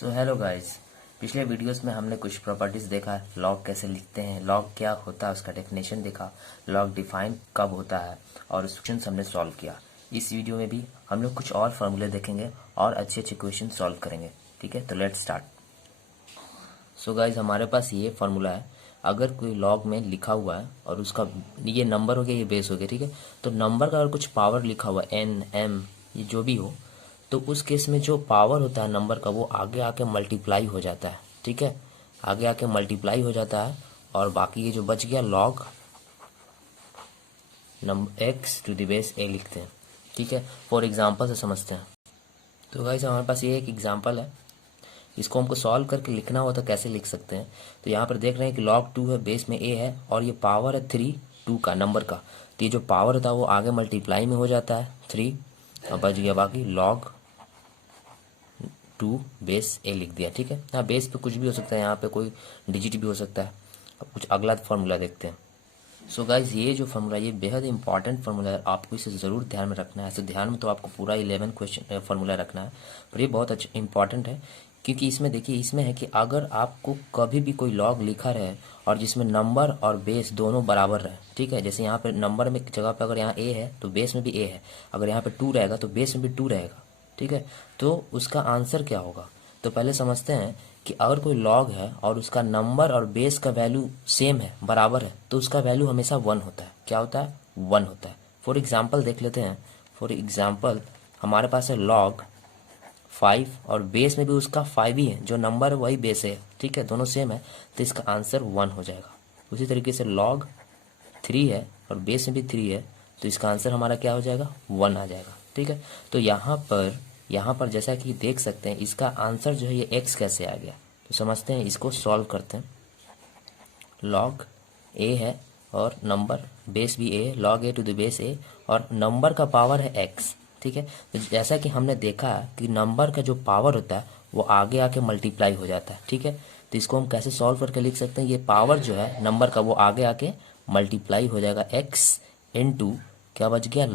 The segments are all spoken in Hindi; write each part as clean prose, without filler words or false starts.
So hello guys. पिछले वीडियोस में हमने कुछ प्रॉपर्टीज देखा, लॉग कैसे लिखते हैं, लॉग क्या होता है उसका डेफिनेशन देखा, लॉग डिफाइन कब होता है और क्वेश्चन हमने सॉल्व किया। इस वीडियो में भी हम लोग कुछ और फार्मूले देखेंगे और अच्छे अच्छे क्वेश्चन सॉल्व करेंगे। ठीक है, तो लेट्स स्टार्ट। सो गाइज, हमारे पास ये फार्मूला है। अगर कोई लॉग में लिखा हुआ है और उसका ये नंबर हो गया, ये बेस हो गया, ठीक है। तो नंबर का अगर कुछ पावर लिखा हुआ है, एन एम ये जो भी हो, तो उस केस में जो पावर होता है नंबर का वो आगे आके मल्टीप्लाई हो जाता है। ठीक है, आगे आके मल्टीप्लाई हो जाता है और बाकी ये जो बच गया log number X to the base A लिखते हैं। ठीक है, फॉर एग्जांपल से समझते हैं। तो गाइस, हमारे पास ये एक एग्जांपल है, इसको हमको सॉल्व करके लिखना हो तो कैसे लिख सकते हैं। तो यहाँ पर देख रहे हैं कि log 2 है, बेस में a है और ये पावर है 3 2 का नंबर का। तो ये जो पावर होता है वो आगे मल्टीप्लाई में हो जाता है 3 और बच गया बाकी log 2 बेस a लिख दिया। ठीक है, यहाँ बेस पे कुछ भी हो सकता है, यहाँ पे कोई डिजिट भी हो सकता है। अब कुछ अगला फार्मूला देखते हैं। सो गाइज, ये जो फार्मूला ये बेहद इंपॉर्टेंट फार्मूला है, आपको इसे ज़रूर ध्यान में रखना है। ऐसे ध्यान में तो आपको पूरा 11 क्वेश्चन फार्मूला रखना है, पर ये बहुत अच्छा इंपॉर्टेंट है क्योंकि इसमें देखिए, इसमें है कि अगर आपको कभी भी कोई लॉग लिखा रहे और जिसमें नंबर और बेस दोनों बराबर रहे, ठीक है। जैसे यहाँ पे नंबर में जगह पे अगर यहाँ a है तो बेस में भी a है, अगर यहाँ पे 2 रहेगा तो बेस में भी 2 रहेगा। ठीक है, तो उसका आंसर क्या होगा। तो पहले समझते हैं कि अगर कोई लॉग है और उसका नंबर और बेस का वैल्यू सेम है, बराबर है, तो उसका वैल्यू हमेशा 1 होता है। क्या होता है? 1 होता है। फॉर एग्जाम्पल देख लेते हैं। फॉर एग्जाम्पल हमारे पास है लॉग 5 और बेस में भी उसका 5 ही है, जो नंबर वही बेस है। ठीक है, दोनों सेम है, तो इसका आंसर 1 हो जाएगा। उसी तरीके से लॉग 3 है और बेस में भी 3 है, तो इसका आंसर हमारा क्या हो जाएगा? 1 आ जाएगा। ठीक है, तो यहाँ पर जैसा कि देख सकते हैं, इसका आंसर जो है ये x कैसे आ गया, तो समझते हैं, इसको सॉल्व करते हैं। log a है और नंबर बेस भी a, log a to the base a और नंबर का पावर है x। ठीक है, तो जैसा कि हमने देखा कि नंबर का जो पावर होता है वो आगे आके मल्टीप्लाई हो जाता है। ठीक है, तो इसको हम कैसे सॉल्व करके लिख सकते हैं, ये पावर जो है नंबर का वो आगे आके मल्टीप्लाई हो जाएगा x इनटू क्या बच गया,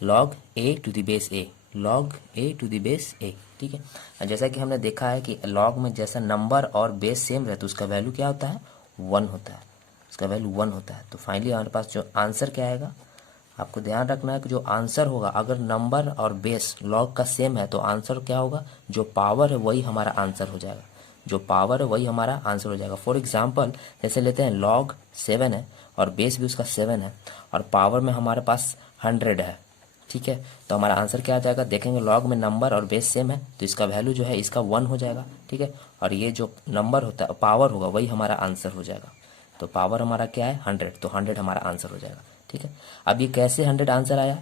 log a to the base a, log a to the base a। ठीक है, जैसा कि हमने देखा है कि log में जैसा नंबर और बेस सेम रहे तो उसका वैल्यू क्या होता है? 1 होता है, उसका वैल्यू 1 होता है। तो फाइनली हमारे पास जो आंसर क्या आएगा, आपको ध्यान रखना है कि जो आंसर होगा, अगर नंबर और बेस log का सेम है तो आंसर क्या होगा, जो पावर है वही हमारा आंसर हो जाएगा, जो पावर है वही हमारा आंसर हो जाएगा। फॉर एग्जाम्पल जैसे लेते हैं log 7 है और बेस भी उसका 7 है और पावर में हमारे पास 100 है। ठीक है, तो हमारा आंसर क्या आ जाएगा, देखेंगे लॉग में नंबर और बेस सेम है तो इसका वैल्यू जो है इसका 1 हो जाएगा। ठीक है, और ये जो नंबर होता है पावर होगा वही हमारा आंसर हो जाएगा। तो पावर हमारा क्या है? 100, तो 100 हमारा आंसर हो जाएगा। ठीक है, अब ये कैसे 100 आंसर आया?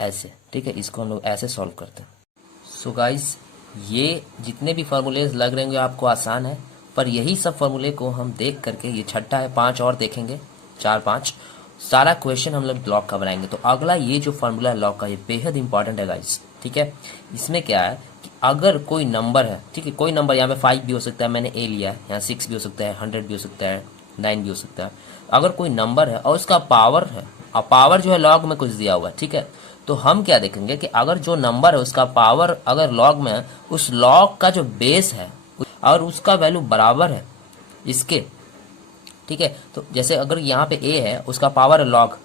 ऐसे। ठीक है, इसको हम लोग ऐसे सॉल्व करते हैं। सो गाइस, ये जितने भी फार्मूलेज लग रहे होंगे आपको आसान है, पर यही सब फार्मूले को हम देख करके, ये छठा है, 5 और देखेंगे, 4 5 सारा क्वेश्चन हम लोग लॉग का बनाएंगे। तो अगला ये जो फार्मूला है लॉग का, ये बेहद इंपॉर्टेंट है गाइस। ठीक है, इसमें क्या है कि अगर कोई नंबर है, ठीक है, कोई नंबर यहाँ पे 5 भी हो सकता है, मैंने a लिया है, यहाँ 6 भी हो सकता है, 100 भी हो सकता है, 9 भी हो सकता है। अगर कोई नंबर है और उसका पावर है और पावर जो है लॉग में कुछ दिया हुआ है, ठीक है, तो हम क्या देखेंगे कि अगर जो नंबर है उसका पावर अगर लॉग में है, उस लॉग का जो बेस है और उसका वैल्यू बराबर है इसके। ठीक है, तो जैसे अगर यहाँ पे a है, उसका पावर है log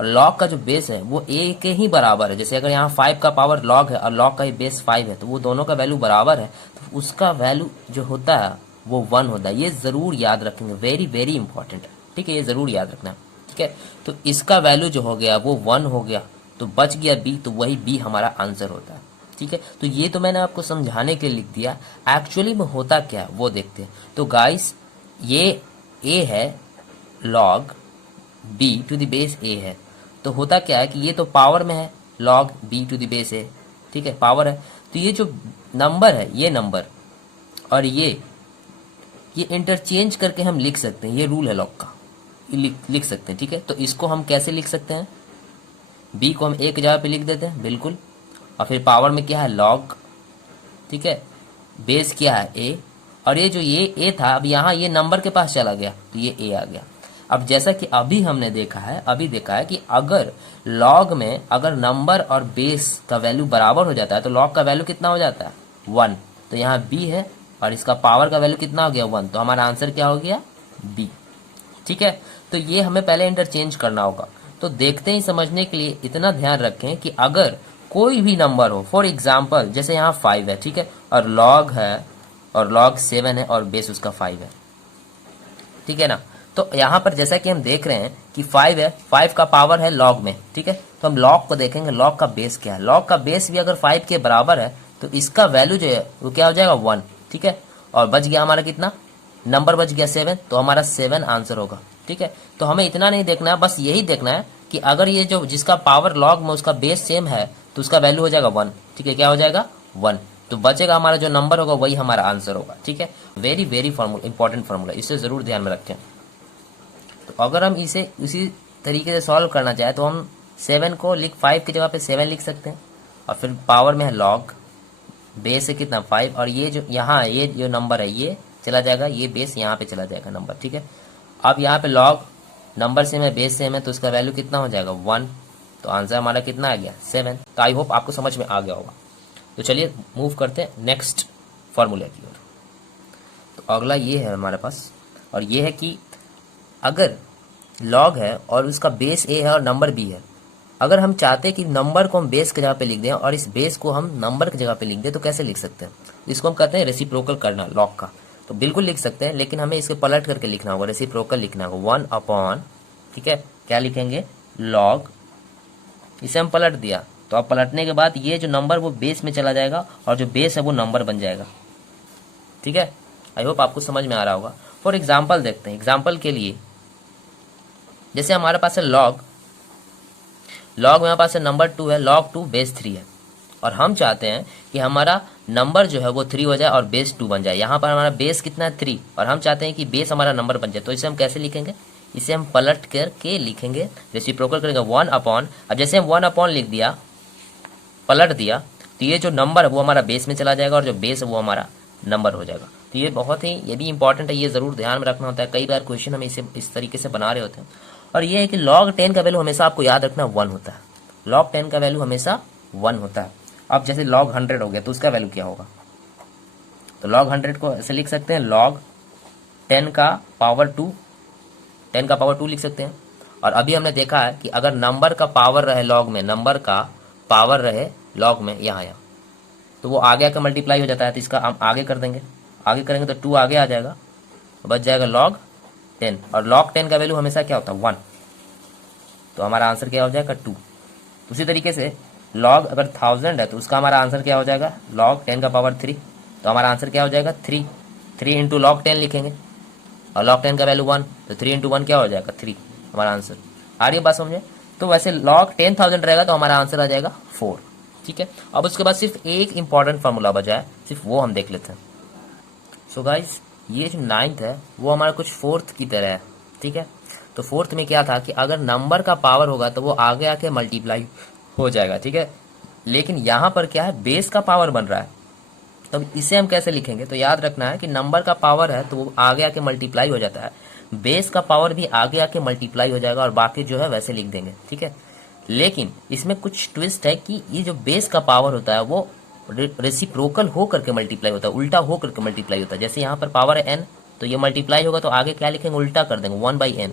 और log का जो बेस है वो a के ही बराबर है। जैसे अगर यहाँ 5 का पावर log है और log का ये बेस 5 है, तो वो दोनों का वैल्यू बराबर है, तो उसका वैल्यू जो होता है वो 1 होता है। ये जरूर याद रखेंगे, वेरी वेरी इंपॉर्टेंट है। ठीक है, ये जरूर याद रखना। ठीक है, तो इसका वैल्यू जो हो गया वो 1 हो गया, तो बच गया b, तो वही b हमारा आंसर होता है। ठीक है, तो ये तो मैंने आपको समझाने के लिए लिख दिया, एक्चुअली में होता क्या है वो देखते हैं। तो गाइस, ये a है, log b to the base a है, तो होता क्या है कि ये तो पावर में है, log b to the base a। ठीक है, पावर है, तो ये जो नंबर है, ये नंबर और ये इंटरचेंज करके हम लिख सकते हैं, ये रूल है लॉग का, लिख सकते हैं। ठीक है, तो इसको हम कैसे लिख सकते हैं, b को हम एक जगह पे लिख देते हैं, बिल्कुल, और फिर पावर में क्या है, log। ठीक है, बेस क्या है, a, और ये जो ये a था, अब यहाँ ये नंबर के पास चला गया तो ये a आ गया। अब जैसा कि अभी हमने देखा है कि अगर log में अगर नंबर और बेस का वैल्यू बराबर हो जाता है तो log का वैल्यू कितना हो जाता है, 1। तो यहाँ बी है और इसका पावर का वैल्यू कितना हो गया 1, तो हमारा आंसर क्या हो गया बी। ठीक है, तो ये हमें पहले इंटरचेंज करना होगा। तो देखते ही समझने के लिए इतना ध्यान रखें कि अगर कोई भी नंबर हो, फॉर एग्जाम्पल जैसे यहाँ 5 है, ठीक है, और लॉग है और लॉग 7 है और बेस उसका 5 है, ठीक है ना। तो यहाँ पर जैसा कि हम देख रहे हैं कि 5 है, 5 का पावर है लॉग में, ठीक है, तो हम लॉग को देखेंगे, लॉग का बेस क्या है। लॉग का बेस भी अगर 5 के बराबर है तो इसका वैल्यू जो है वो क्या हो जाएगा 1, ठीक है, और बच गया हमारा कितना नंबर बच गया 7, तो हमारा 7 आंसर होगा। ठीक है, तो हमें इतना नहीं देखना है, बस यही देखना है कि अगर ये जो जिसका पावर लॉग में उसका बेस सेम है तो उसका वैल्यू हो जाएगा 1, ठीक है, क्या हो जाएगा 1, तो बचेगा हमारा जो नंबर होगा वही हमारा आंसर होगा। ठीक है, very very formula, important formula, इसे जरूर ध्यान में रखें। तो अगर हम इसे उसी तरीके से सॉल्व करना चाहें तो हम 7 को 5 की जगह पे 7 लिख सकते हैं, और फिर पावर में है लॉग, बेस है कितना 5, और ये जो यहाँ ये जो नंबर है ये चला जाएगा, ये बेस यहाँ पे चला जाएगा नंबर। ठीक है, अब यहाँ पे लॉग नंबर सेम है, बेस सेम है, तो इसका वैल्यू कितना हो जाएगा 1, तो आंसर हमारा कितना आ गया 7। तो आई होप आपको समझ में आ गया होगा। तो चलिए मूव करते हैं नेक्स्ट फॉर्मूले की ओर। तो अगला ये है हमारे पास, और ये है कि अगर लॉग है और उसका बेस ए है और नंबर बी है, अगर हम चाहते हैं कि नंबर को हम बेस की जगह पे लिख दें और इस बेस को हम नंबर की जगह पे लिख दें, तो कैसे लिख सकते हैं? इसको हम कहते हैं रेसिप्रोकल करना लॉग का। तो बिल्कुल लिख सकते हैं, लेकिन हमें इसको पलट करके लिखना होगा, रेसिप्रोकल लिखना होगा 1 अपॉन, ठीक है, क्या लिखेंगे लॉग, इसे हम पलट दिया तो अब पलटने के बाद ये जो नंबर वो बेस में चला जाएगा और जो बेस है वो नंबर बन जाएगा। ठीक है, आई होप आपको समझ में आ रहा होगा। फॉर एग्जाम्पल देखते हैं, एग्जाम्पल के लिए जैसे हमारे पास है लॉग मेरे पास है नंबर 2 है, log 2 बेस 3 है, और हम चाहते हैं कि हमारा नंबर जो है वो 3 हो जाए और बेस 2 बन जाए। यहाँ पर हमारा बेस कितना है 3, और हम चाहते हैं कि बेस हमारा नंबर बन जाए, तो इसे हम कैसे लिखेंगे? इसे हम पलट करके लिखेंगे, रेसिप्रोकल करेंगे 1 अपॉन। अब जैसे हम 1 अपॉन लिख दिया, पलट दिया, तो ये जो नंबर है वो हमारा बेस में चला जाएगा और जो बेस है वो हमारा नंबर हो जाएगा। तो ये बहुत ही ये भी इंपॉर्टेंट है, ये जरूर ध्यान में रखना होता है। कई बार क्वेश्चन हम इसे इस तरीके से बना रहे होते हैं। और ये है कि log 10 का वैल्यू हमेशा आपको याद रखना 1 होता है, log 10 का वैल्यू हमेशा 1 होता है। अब जैसे log 100 हो गया तो उसका वैल्यू क्या होगा? तो log 100 को ऐसे लिख सकते हैं log 10 का पावर 2, 10 का पावर 2 लिख सकते हैं। और अभी हमने देखा है कि अगर नंबर का पावर रहे log में, नंबर का पावर रहे log में यहाँ तो वो आगे आकर मल्टीप्लाई हो जाता है, तो इसका हम आगे कर देंगे, आगे करेंगे तो 2 आगे आ जाएगा, बच जाएगा log 10, और log 10 का वैल्यू हमेशा क्या होता है 1, तो हमारा आंसर क्या हो जाएगा 2। उसी तरीके से log अगर 1000 है तो उसका हमारा आंसर क्या हो जाएगा log 10 का पावर 3, तो हमारा आंसर क्या हो जाएगा 3 इंटू log 10 लिखेंगे, और log 10 का वैल्यू 1, तो 3 इंटू 1 क्या हो जाएगा 3, हमारा आंसर। आ रही है बात समझे? तो वैसे log 10,000 रहेगा तो हमारा आंसर आ जाएगा 4। ठीक है, अब उसके बाद सिर्फ एक इंपॉर्टेंट फार्मूला बचा है, सिर्फ वो हम देख लेते हैं। सो गाइस, ये जो 9th है वो हमारा कुछ 4th की तरह है। ठीक है, तो 4th में क्या था कि अगर नंबर का पावर होगा तो वो आगे आके मल्टीप्लाई हो जाएगा। ठीक है, लेकिन यहाँ पर क्या है, बेस का पावर बन रहा है, तो इसे हम कैसे लिखेंगे? तो याद रखना है कि नंबर का पावर है तो वो आगे आके मल्टीप्लाई हो जाता है, बेस का पावर भी आगे आके मल्टीप्लाई हो जाएगा, और बाकी जो है वैसे लिख देंगे। ठीक है, लेकिन इसमें कुछ ट्विस्ट है कि ये जो बेस का पावर होता है वो रेसिप्रोकल हो करके मल्टीप्लाई होता है, उल्टा हो करके मल्टीप्लाई होता है। जैसे यहाँ पर पावर है n, तो ये मल्टीप्लाई होगा तो आगे क्या लिखेंगे, उल्टा कर देंगे 1/n,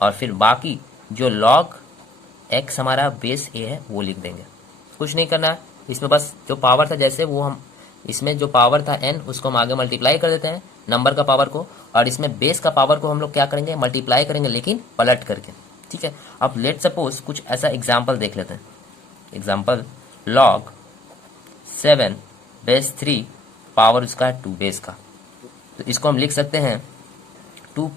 और फिर बाकी जो log x हमारा बेस a है वो लिख देंगे। कुछ नहीं करना है इसमें, बस जो पावर था जैसे वो हम इसमें जो पावर था n उसको हम आगे मल्टीप्लाई कर देते हैं नंबर का पावर को, और इसमें बेस का पावर को हम लोग क्या करेंगे, मल्टीप्लाई करेंगे, लेकिन पलट करके। ठीक है, अब लेट सपोज कुछ ऐसा एग्जाम्पल देख लेते हैं। एग्जाम्पल log 7 बेस 3 पावर उसका है 2 बेस का, तो इसको हम लिख सकते हैं 2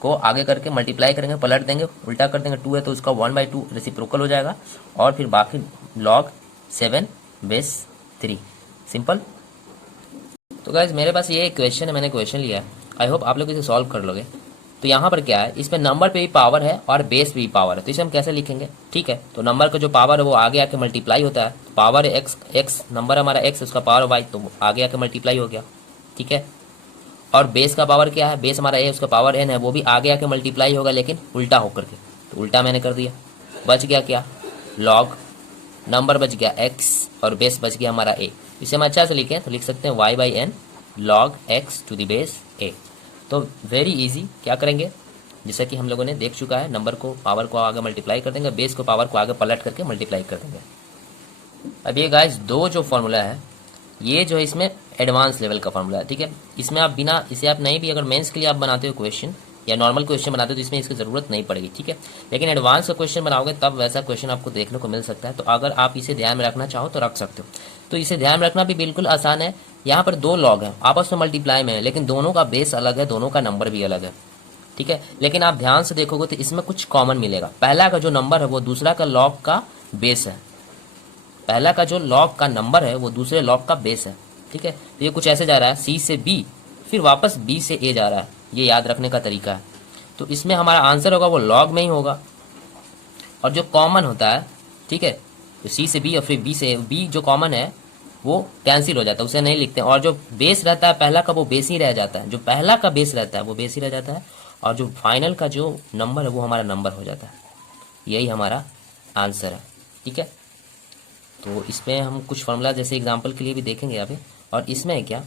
को आगे करके मल्टीप्लाई करेंगे, पलट देंगे, उल्टा कर देंगे, 2 है तो उसका 1/2 रेसिप्रोकल हो जाएगा, और फिर बाकी log 7 बेस 3, सिंपल। तो गाइज मेरे पास ये क्वेश्चन है, मैंने क्वेश्चन लिया है, आई होप आप लोग इसे सॉल्व कर लोगे। तो यहाँ पर क्या है, इसमें नंबर पे भी पावर है और बेस पे भी पावर है, तो इसे हम कैसे लिखेंगे? ठीक है, तो नंबर का जो पावर है वो आगे आके मल्टीप्लाई होता है, पावर है x नंबर हमारा x, उसका पावर y, तो आगे आके मल्टीप्लाई हो गया। ठीक है, और बेस का पावर क्या है, बेस हमारा a, उसका पावर n है, वो भी आगे आके मल्टीप्लाई होगा, लेकिन उल्टा होकर के, तो उल्टा मैंने कर दिया। बच गया क्या, log नंबर बच गया x और बेस बच गया हमारा a। इसे हम अच्छा से लिखें तो लिख सकते हैं y/n log x to the base a। तो वेरी इजी, क्या करेंगे, जैसा कि हम लोगों ने देख चुका है, नंबर को पावर को आगे मल्टीप्लाई कर देंगे, बेस को पावर को आगे पलट करके मल्टीप्लाई कर देंगे। अब ये गाइस दो जो फॉर्मूला है, ये जो है इसमें एडवांस लेवल का फॉर्मूला है, ठीक है। इसमें आप बिना इसे आप नहीं भी अगर मेंस के लिए आप बनाते हो क्वेश्चन या नॉर्मल क्वेश्चन बनाते हो तो इसमें इसकी ज़रूरत नहीं पड़ेगी, ठीक है। लेकिन एडवांस का क्वेश्चन बनाओगे तब वैसा क्वेश्चन आपको देखने को मिल सकता है। तो अगर आप इसे ध्यान में रखना चाहो तो रख सकते हो। तो इसे ध्यान में रखना भी बिल्कुल आसान है। यहाँ पर दो लॉग हैं, आपस में मल्टीप्लाई में है, लेकिन दोनों का बेस अलग है, दोनों का नंबर भी अलग है, ठीक है। लेकिन आप ध्यान से देखोगे तो इसमें कुछ कॉमन मिलेगा। पहला का जो नंबर है वो दूसरा का लॉग का बेस है। पहला का जो लॉग का नंबर है वो दूसरे लॉग का बेस है, ठीक है। तो ये कुछ ऐसे जा रहा है, सी से बी, फिर वापस बी से ए जा रहा है। ये याद रखने का तरीका है। तो इसमें हमारा आंसर होगा वो लॉग में ही होगा। और जो कॉमन होता है, ठीक है, तो सी से बी और फिर बी से बी जो कॉमन है वो कैंसिल हो जाता है, उसे नहीं लिखते हैं। और जो बेस रहता है पहला का वो बेस ही रह जाता है, जो पहला का बेस रहता है वो बेस ही रह जाता है। और जो फाइनल का जो नंबर है वो हमारा नंबर हो जाता है। यही हमारा आंसर है, ठीक है। तो इसमें हम कुछ फॉर्मूला जैसे एग्जांपल के लिए भी देखेंगे अभी। और इसमें क्या,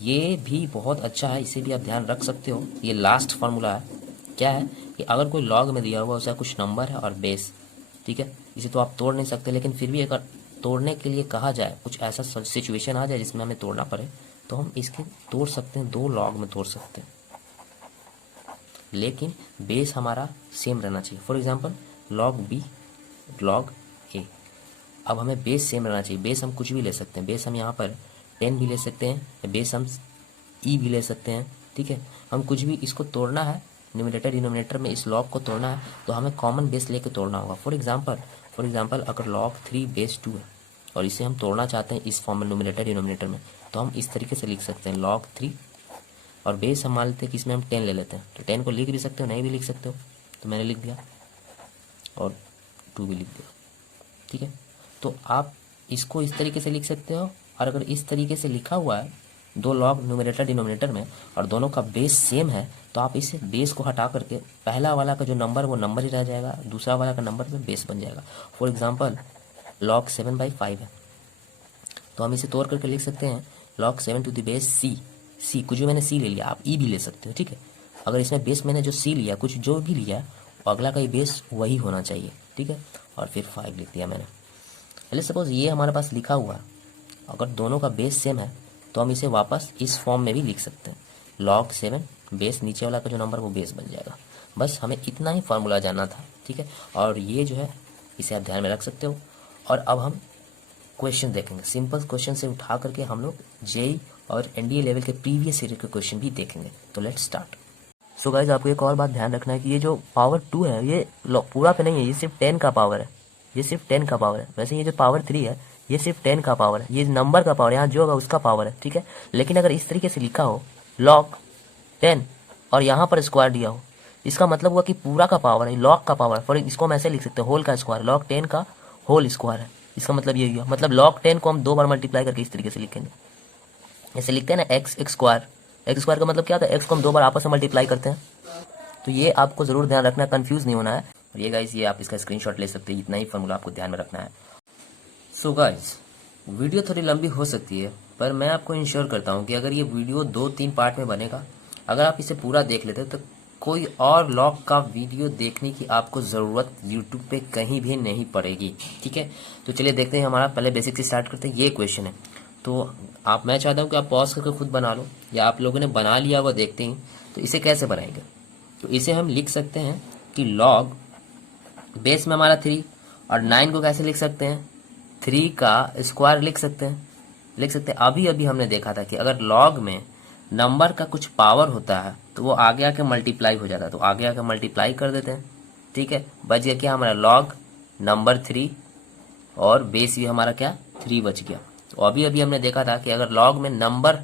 ये भी बहुत अच्छा है, इसे भी आप ध्यान रख सकते हो। ये लास्ट फार्मूला है, क्या है कि अगर कोई लॉग में दिया हुआ उसका कुछ नंबर है और बेस, ठीक है, इसे तो आप तोड़ नहीं सकते, लेकिन फिर भी अगर तोड़ने के लिए कहा जाए, कुछ ऐसा सिचुएशन आ जाए जिसमें हमें तोड़ना पड़े, तो हम इसके तोड़ सकते हैं, दो लॉग में तोड़ सकते हैं, लेकिन बेस हमारा सेम रहना चाहिए। For example log B log A, अब हमें बेस सेम रहना चाहिए। बेस हम कुछ भी ले सकते हैं, बेस हम यहाँ पर 10 भी ले सकते हैं, बेस हम ई भी ले सकते हैं, ठीक है। हम कुछ भी इसको तोड़ना है, न्यूमरेटर डिनोमिनेटर में इस लॉग को तोड़ना है तो हमें कॉमन बेस लेके तोड़ना होगा। फॉर एग्जांपल अगर log 3 बेस 2 है और इसे हम तोड़ना चाहते हैं इस फॉर्म में न्यूमरेटर डिनोमिनेटर में, तो हम इस तरीके से लिख सकते हैं log 3 और बेस हम मान लेते हैं कि इसमें हम 10 ले लेते हैं। तो 10 को लिख भी सकते हो, नहीं भी लिख सकते हो, तो मैंने लिख दिया, और 2 भी लिख दिया, ठीक है। तो आप इसको इस तरीके से लिख सकते हो। और अगर इस तरीके से लिखा हुआ है दो लॉग न्यूमरेटर डिनोमिनेटर में और दोनों का बेस सेम है, तो आप इस बेस को हटा करके पहला वाला का जो नंबर वो नंबर ही रह जाएगा, दूसरा वाला का नंबर में बेस बन जाएगा। फॉर एग्जांपल log 7/5 है, तो हम इसे तोड़ करके लिख सकते हैं log 7 to the base C कुछ भी मैंने सी ले लिया, आप ई भी ले सकते हो, ठीक है। अगर इसमें बेस मैंने जो सी लिया, कुछ जो भी लिया, अगला का ही बेस वही होना चाहिए, ठीक है। और फिर 5 लिख दिया मैंने। पहले सपोज ये हमारे पास लिखा हुआ, अगर दोनों का बेस सेम है तो हम इसे वापस इस फॉर्म में भी लिख सकते हैं, log 7 बेस नीचे वाला का जो नंबर वो बेस बन जाएगा। बस हमें इतना ही फार्मूला जानना था, ठीक है। और ये जो है इसे आप ध्यान में रख सकते हो। और अब हम क्वेश्चन देखेंगे, सिंपल क्वेश्चन से उठा करके हम लोग जेई और एनडीए लेवल के प्रीवियस ईयर के क्वेश्चन भी देखेंगे। तो लेट्स स्टार्ट। सो गाइज आपको एक और बात ध्यान रखना है कि ये जो पावर 2 है ये पूरा पे नहीं है, ये सिर्फ 10 का पावर है, ये सिर्फ 10 का पावर है। वैसे ये जो पावर 3 है ये सिर्फ 10 का पावर है, ये नंबर का पावर यहाँ जो होगा उसका पावर है, ठीक है। लेकिन अगर इस तरीके से लिखा हो log 10 और यहाँ पर स्क्वायर दिया हो, इसका मतलब हुआ कि पूरा का पावर है, log का पावर। फॉर इसको हम ऐसे लिख सकते हैं होल का स्क्वायर, log 10 का होल स्क्वायर है। इसका मतलब ये हुआ, मतलब log 10 को हम 2 बार मल्टीप्लाई करके इस तरीके से लिखेंगे, ऐसे लिखते हैं ना एक्स स्क्वायर। एक्स स्क्वायर का मतलब क्या होता है, एक्स को हम 2 बार आपस में मल्टीप्लाई करते हैं। तो ये आपको जरूर ध्यान रखना है, कंफ्यूज नहीं होना है। और ये गाइस ये आप इसका स्क्रीनशॉट ले सकते हैं, इतना ही फॉर्मूला आपको ध्यान में रखना है। सो गाइस वीडियो थोड़ी लंबी हो सकती है, पर मैं आपको इंश्योर करता हूँ कि अगर ये वीडियो 2-3 पार्ट में बनेगा, अगर आप इसे पूरा देख लेते तो कोई और लॉग का वीडियो देखने की आपको ज़रूरत यूट्यूब पे कहीं भी नहीं पड़ेगी, ठीक है। तो चलिए देखते हैं, हमारा पहले बेसिक से स्टार्ट करते हैं। ये क्वेश्चन है, तो मैं चाहता हूँ कि आप पॉज करके खुद बना लो, या आप लोगों ने बना लिया हुआ देखते हैं। तो इसे कैसे बनाएंगे, तो इसे हम लिख सकते हैं कि लॉग बेस में हमारा 3 और 9 को कैसे लिख सकते हैं, 3 का स्क्वायर लिख सकते हैं। अभी अभी हमने देखा था कि अगर लॉग में नंबर का कुछ पावर होता है तो वो आगे आके मल्टीप्लाई हो जाता है, तो आगे आके मल्टीप्लाई कर देते हैं, ठीक है। बच गया क्या हमारा लॉग नंबर 3 और बेस भी हमारा क्या 3 बच गया। तो अभी अभी हमने देखा था कि अगर लॉग में नंबर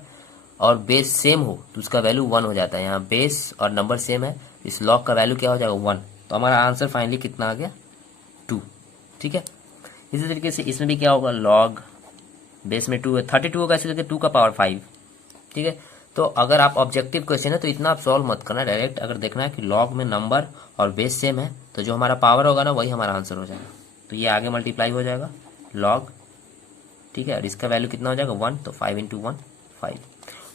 और बेस सेम हो तो उसका वैल्यू 1 हो जाता है। यहाँ बेस और नंबर सेम है, इस लॉग का वैल्यू क्या हो जाएगा 1। तो हमारा आंसर फाइनली कितना आ गया 2, ठीक है। इसी तरीके से इसमें भी क्या होगा, लॉग बेस में 2 है, 32 होगा, इसी तरीके 2 का पावर 5, ठीक है। तो अगर आप ऑब्जेक्टिव क्वेश्चन है तो इतना आप सॉल्व मत करना, डायरेक्ट अगर देखना है कि लॉग में नंबर और बेस सेम है तो जो हमारा पावर होगा ना वही हमारा आंसर हो जाएगा। तो ये आगे मल्टीप्लाई हो जाएगा, लॉग ठीक है, और इसका वैल्यू कितना हो जाएगा 1, तो 5 × 1 5।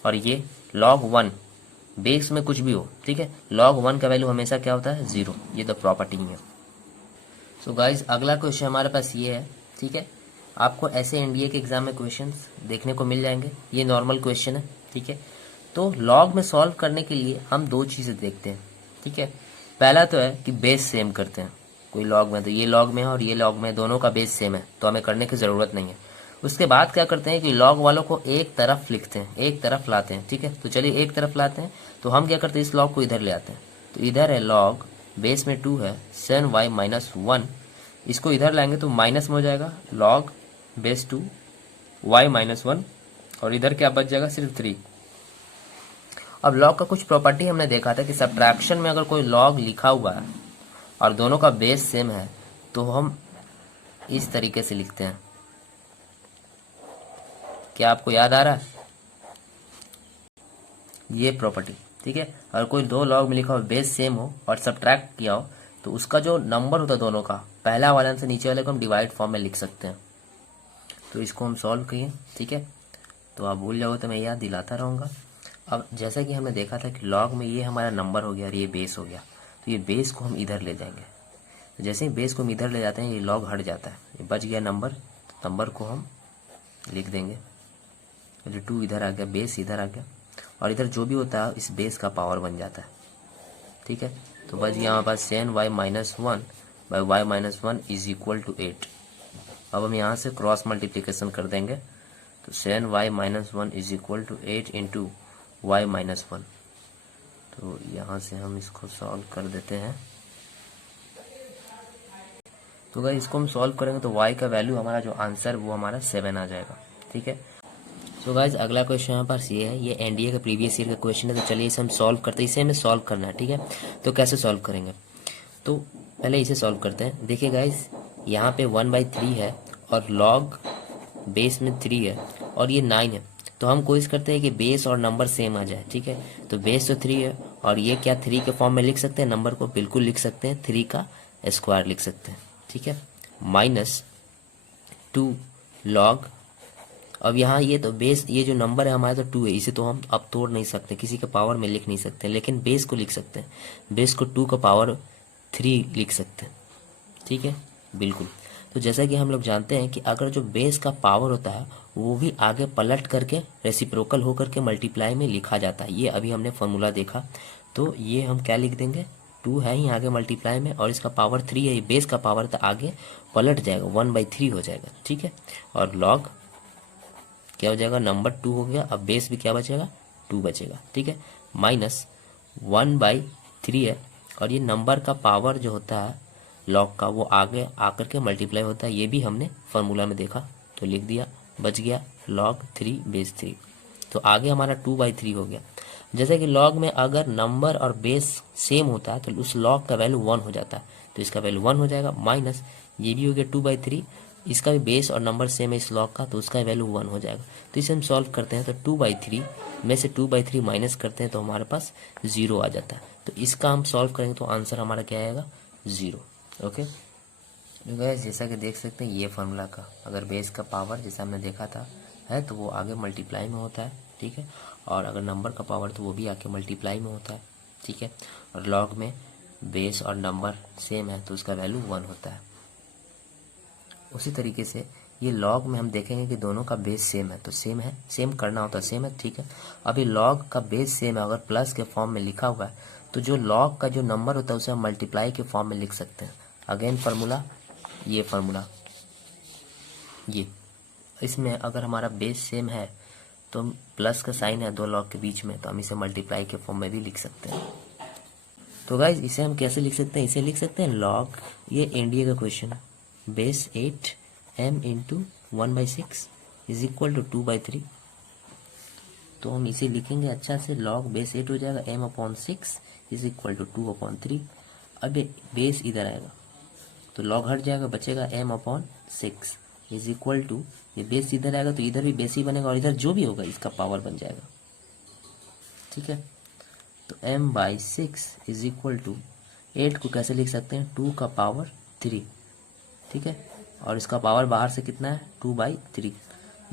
और ये log 1 बेस में कुछ भी हो, ठीक है, log 1 का वैल्यू हमेशा क्या होता है 0, ये तो प्रॉपर्टी है। सो गाइज अगला क्वेश्चन हमारे पास ये है, ठीक है, आपको ऐसे एनडीए के एग्जाम में क्वेश्चंस देखने को मिल जाएंगे, ये नॉर्मल क्वेश्चन है, ठीक है। तो लॉग में सॉल्व करने के लिए हम दो चीज़ें देखते हैं, ठीक है। पहला तो है कि बेस सेम करते हैं, कोई लॉग में तो ये लॉग में है और ये लॉग में, दोनों का बेस सेम है तो हमें करने की ज़रूरत नहीं है। उसके बाद क्या करते हैं कि लॉग वालों को एक तरफ लिखते हैं, एक तरफ लाते हैं, ठीक है। तो चलिए एक तरफ लाते हैं, तो हम क्या करते हैं, इस लॉग को इधर ले आते हैं। तो इधर है लॉग, बेस में 2 है, sin y - 1, इसको इधर लाएंगे तो माइनस में हो जाएगा log बेस 2 y - 1, और इधर क्या बच जाएगा सिर्फ 3। अब log का कुछ प्रॉपर्टी हमने देखा था कि सब्ट्रैक्शन में अगर कोई log लिखा हुआ है और दोनों का बेस सेम है तो हम इस तरीके से लिखते हैं। क्या आपको याद आ रहा है ये प्रॉपर्टी, ठीक है। अगर कोई दो log में लिखा हो, बेस सेम हो और सब्ट्रैक्ट किया हो, तो उसका जो नंबर होता है दोनों का, पहला वाला से नीचे वाले को हम डिवाइड फॉर्म में लिख सकते हैं। तो इसको हम सॉल्व किए, ठीक है। तो आप भूल जाओगे तो मैं याद दिलाता रहूँगा। अब जैसा कि हमने देखा था कि लॉग में ये हमारा नंबर हो गया और ये बेस हो गया, तो ये बेस को हम इधर ले जाएंगे। तो जैसे ही बेस को हम इधर ले जाते हैं ये लॉग हट जाता है, ये बच गया नंबर, तो नंबर को हम लिख देंगे। जो 2 इधर आ गया, बेस इधर आ गया, और इधर जो भी होता है इस बेस का पावर बन जाता है, ठीक है। तो बच गया हमारे पास sin y - 1 / y - 1 = 8। अब हम यहाँ से क्रॉस मल्टीप्लिकेशन कर देंगे, तो sin y - 1 = 8 × y - 1। तो यहाँ से हम इसको सॉल्व कर देते हैं। तो अगर इसको हम सॉल्व करेंगे तो y का वैल्यू हमारा जो आंसर वो हमारा 7 आ जाएगा, ठीक है। तो गाइज अगला क्वेश्चन हमारे पास ये है, ये एनडीए का प्रीवियस ईयर का क्वेश्चन है। तो चलिए इसे हम सॉल्व करते हैं, इसे हमें सॉल्व करना है, ठीक है। तो कैसे सॉल्व करेंगे, तो पहले इसे सॉल्व करते हैं। देखिए गाइज यहाँ पे 1/3 है और लॉग बेस में 3 है और ये 9 है, तो हम कोशिश करते हैं कि बेस और नंबर सेम आ जाए, ठीक है। तो बेस तो 3 है और ये क्या 3 के फॉर्म में लिख सकते हैं, नंबर को बिल्कुल लिख सकते हैं, 3 का स्क्वायर लिख सकते हैं, ठीक है, -2 लॉग। अब यहाँ ये तो बेस, ये जो नंबर है हमारा तो 2 है, इसे तो हम अब तोड़ नहीं सकते, किसी के पावर में लिख नहीं सकते, लेकिन बेस को लिख सकते हैं, बेस को 2 का पावर 3 लिख सकते हैं, ठीक है, बिल्कुल। तो जैसा कि हम लोग जानते हैं कि अगर जो बेस का पावर होता है वो भी आगे पलट करके रेसिप्रोकल होकर के मल्टीप्लाई में लिखा जाता है, ये अभी हमने फॉर्मूला देखा। तो ये हम क्या लिख देंगे, 2 है ही आगे मल्टीप्लाई में और इसका पावर 3 है, ये बेस का पावर तो आगे पलट जाएगा, 1/3 हो जाएगा, ठीक है। और लॉग क्या हो जाएगा, नंबर 2 हो गया, अब बेस भी क्या बचेगा 2 बचेगा, ठीक है, -1/3 है और ये नंबर का पावर जो होता है लॉग का वो आगे आकर के मल्टीप्लाई होता है, ये भी हमने फार्मूला में देखा, तो लिख दिया, बच गया log 3 बेस 3। तो आगे हमारा 2/3 हो गया। जैसे कि लॉग में अगर नंबर और बेस सेम होता है तो उस लॉग का वैल्यू 1 हो जाता है, तो इसका वैल्यू 1 हो जाएगा, माइनस ये भी हो गया 2/3, इसका भी बेस और नंबर सेम है इस लॉग का, तो उसका वैल्यू 1 हो जाएगा। तो इसे हम सॉल्व करते हैं, तो 2/3 में से 2/3 माइनस करते हैं तो हमारे पास 0 आ जाता है। तो इसका हम सॉल्व करेंगे तो आंसर हमारा क्या आएगा 0। ओके, तो गाइस जैसा कि देख सकते हैं ये फार्मूला का, अगर बेस का पावर जैसा हमने देखा था है तो वो आगे मल्टीप्लाई में होता है, ठीक है, और अगर नंबर का पावर तो वो भी आगे मल्टीप्लाई में होता है, ठीक है, और लॉग में बेस और नंबर सेम है तो उसका वैल्यू 1 होता है। उसी तरीके से ये लॉग में हम देखेंगे कि दोनों का बेस सेम है, तो सेम है, सेम करना होता है, सेम है, ठीक है। अभी लॉग का बेस सेम है, अगर प्लस के फॉर्म में लिखा हुआ है तो जो लॉग का जो नंबर होता है उसे हम मल्टीप्लाई के फॉर्म में लिख सकते हैं। अगेन फार्मूला, ये फार्मूला, ये इसमें अगर हमारा बेस सेम है तो हम प्लस का साइन है दो लॉग के बीच में, तो हम इसे मल्टीप्लाई के फॉर्म में भी लिख सकते हैं। तो गाइज इसे हम कैसे लिख सकते हैं, इसे लिख सकते हैं लॉग, ये एनडीए का क्वेश्चन है, बेस 8 m × 1/6 = 2/3। तो हम इसे लिखेंगे अच्छा से, लॉग बेस 8 हो जाएगा, m/6 = 2/3। अब बेस इधर आएगा तो लॉग हट जाएगा, बचेगा m/6 = ये बेस इधर आएगा तो इधर भी बेस ही बनेगा और इधर जो भी होगा इसका पावर बन जाएगा, ठीक है। तो m/6 = 8 को कैसे लिख सकते हैं, 2 का पावर 3, ठीक है, और इसका पावर बाहर से कितना है 2/3,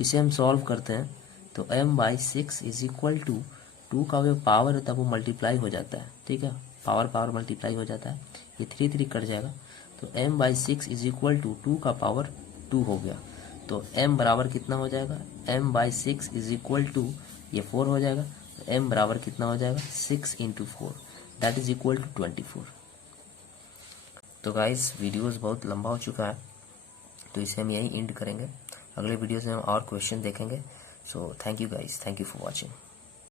इसे हम सॉल्व करते हैं तो m/6 इज इक्वल टू 2 का जो पावर होता है वो मल्टीप्लाई हो जाता है, ठीक है, पावर मल्टीप्लाई हो जाता है, ये 3 कट जाएगा, तो m/6 इज इक्वल टू 2 का पावर 2 हो गया। तो m बराबर कितना हो जाएगा, m/6 इज इक्वल टू ये 4 हो जाएगा, तो m बराबर कितना हो जाएगा 6 × 4 दैट इज इक्वल टू 24। तो गाइस वीडियोस बहुत लंबा हो चुका है, तो इसे हम यहीं एंड करेंगे। अगले वीडियोस में हम और क्वेश्चन देखेंगे। So thank you guys, thank you for watching.